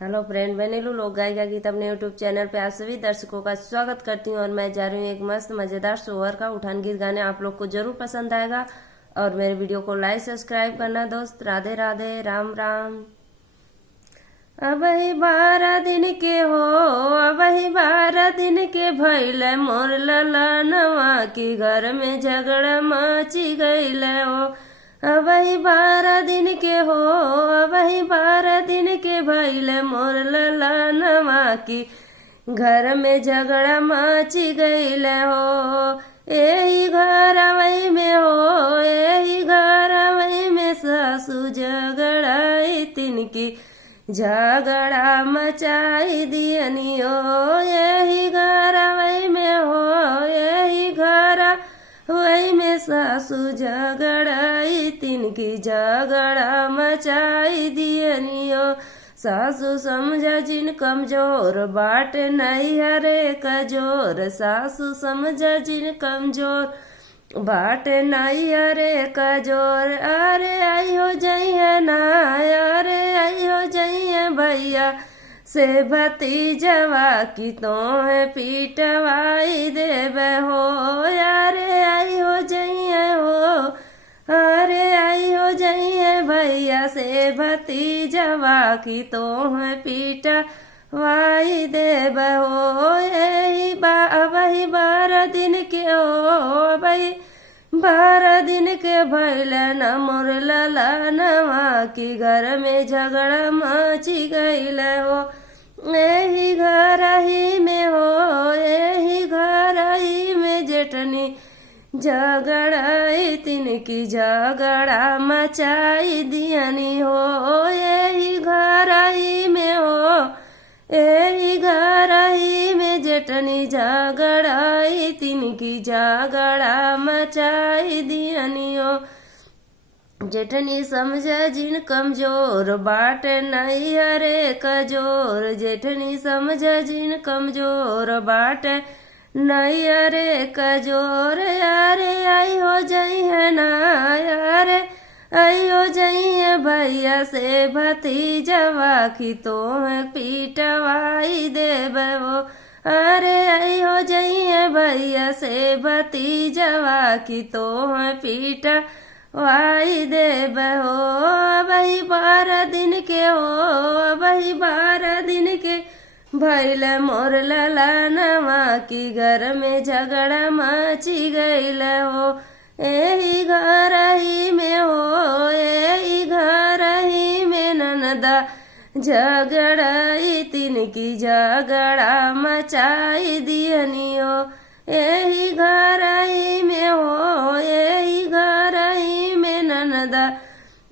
Hello friend, मैं नीलू लोक गायिका गीत अपने यूट्यूब चैनल पे आप सभी दर्शकों का स्वागत करती हूँ। और मैं जा रही हूँ एक मस्त मजेदार सोहर का उठान गीत गाने। आप लोग को जरूर पसंद आएगा और मेरे वीडियो को लाइक सब्सक्राइब करना दोस्त। राधे राधे, राम राम। अब ही 12 दिन के हो, अब ही 12 दिन के भइल मोर ललनवा की घर में झगड़ा मची गईल हो। अब ही 12 दिन के हो, अब ही 12 दिन के भइल मोर ललनवा की घर में झगड़ा मची गईल हो। यही घर वही में हो, यही घर वही में सासू झगड़ाई तिनकी झगड़ा मचाई दियनियो। यही घर वही में हो, यही घर वही में सासू झगड़ाई तिनकी झगड़ा मचाई दियनियो। सासू समझा जिन कमजोर बाट नहीं हरे कजोर, सासू समझा जिन कमजोर बाट नहीं अरे कजोर। अरे आई हो जाइए ना, अरे आई हो जाइए भैया से भतीजवा की तो है पीटवाई देवे हो। अरे आई हो जाइए हो, अरे आई हो जाइए भैया से भतीजवा की तो है पीटवाई देवे हो। यही वही 12 दिन के हो, भाई 12 दिन के भइल न मोर ललनवा की घर में झगड़ा मची गईल हो। यही घर ही में हो, यही घर ही में जेठनी झगड़ाई तिनकी झगड़ा मचाई दियनी हो। यही घर ही में हो, यही घर ही में जेठनी झगड़ाई तिनकी झगड़ा मचाई दियनियो। जेठनी समझा जिन कमजोर बाट नहीं हरे कजोर, जेठनी समझा जिन कमजोर बाट नहीं अरे कजोर। यारे आई हो जाई है ना, यारे आई हो जाइए भैया से भतीजवा की तो है पीटवाई देवे हो। अरे आई हो जाइए भैया से भतीजवा की तो है पीटवाई देवे हो। वही 12 दिन के हो, वही 12 दिन के भइल मोर ललनवा की घर में झगड़ा मची गईल हो। यही घर ही में हो, यही घर ही में ननदा झगड़ाई तिनकी झगड़ा मचाई दियनियो। यही घर ही में हो, यही घर ही में ननदा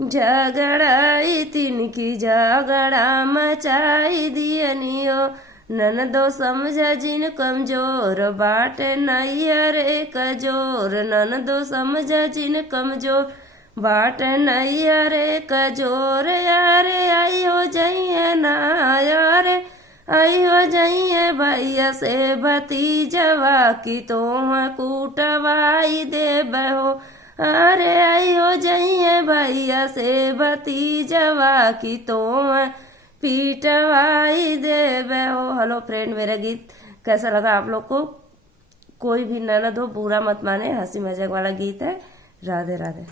झगड़ाई तिनकी झगड़ा मचाई दियनियो। ननदो समझा जिन कमजोर बाट नहीं अरे कजोर, ननदो समझा जिन कमजोर बाट नहीं अरे कजोर। यारे आई हो जाइए ना, यारे आई हो जाइए भैया से भतीजवा की तो कूटवाई देवे हो। अरे आई हो जाइए भैया से भतीजवा की तो पीटवाई देवे हो। हेलो फ्रेंड, मेरा गीत कैसा लगा आप लोग को? कोई भी ननद हो बुरा मत माने, हंसी मजाक वाला गीत है। राधे राधे।